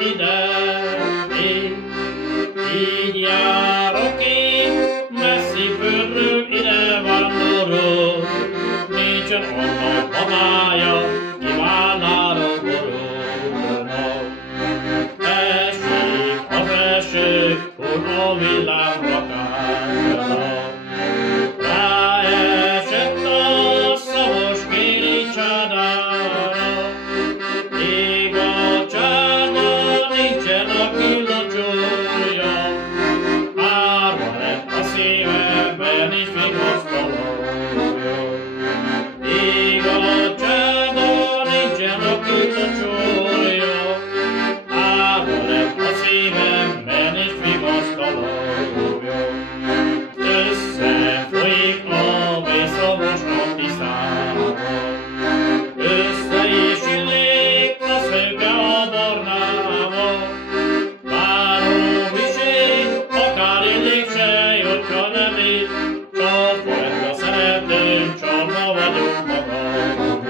ide, így járok én, messzi földről ide vándorol, nincsen annak babája, kívánnára borulnak. Esik az eső, hogy a villám rakására, ráesett a szavos kéri csádára, ég a csáda, nincsen aki locsolja, árva lett a szívemben is vigasztalója. Ég a csáda, nincsen aki locsolja, árva lett a szívemben is vigasztalója. Összefolyik a vész a mosnok Tiszával, össze is illik a szőke a barnával. Várom is én, akár illik se, hogyha nem így, csapva lett a szeretőm, csapva vagyok magam.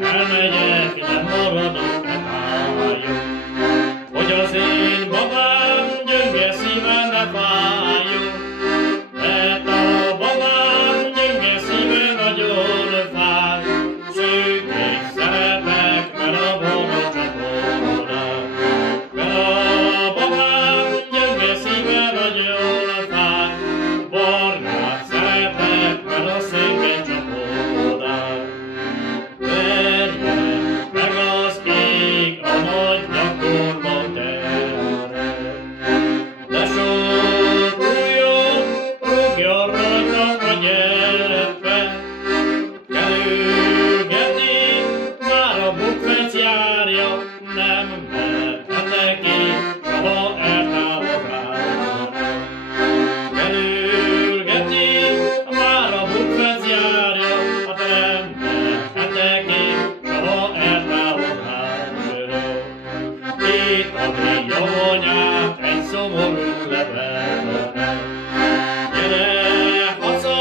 Elmegyek, nem maradok, nem álljon, hogy az én babám gyönge szíve ne fájjon, mert a babám gyönge szíve nagyon fáj, szőkét szeretek, mert a baba csapódnak, mert a babám gyönge szíve nagyon fáj, barnát szeretek, mert a szőke csapódnak. Verjen meg az ég a nagy gyakorban terre, de soruljon, rúgja rajta a gyerpe, kerülgetni már a bukfec járja, nem mehetek én, soha eltávolodra. Kerülgetni már a bukfec járja, hát nem mehetek én, soha eltávolodra. Itt adni javanyát egy szomorú levelben. Gyere haza,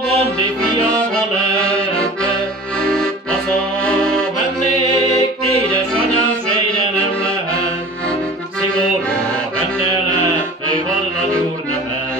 bandi fiam, ha lehet, haza mennék, édesanyám, se ide nem lehet. Szigorú a rendelet, fő van nagy úr neve.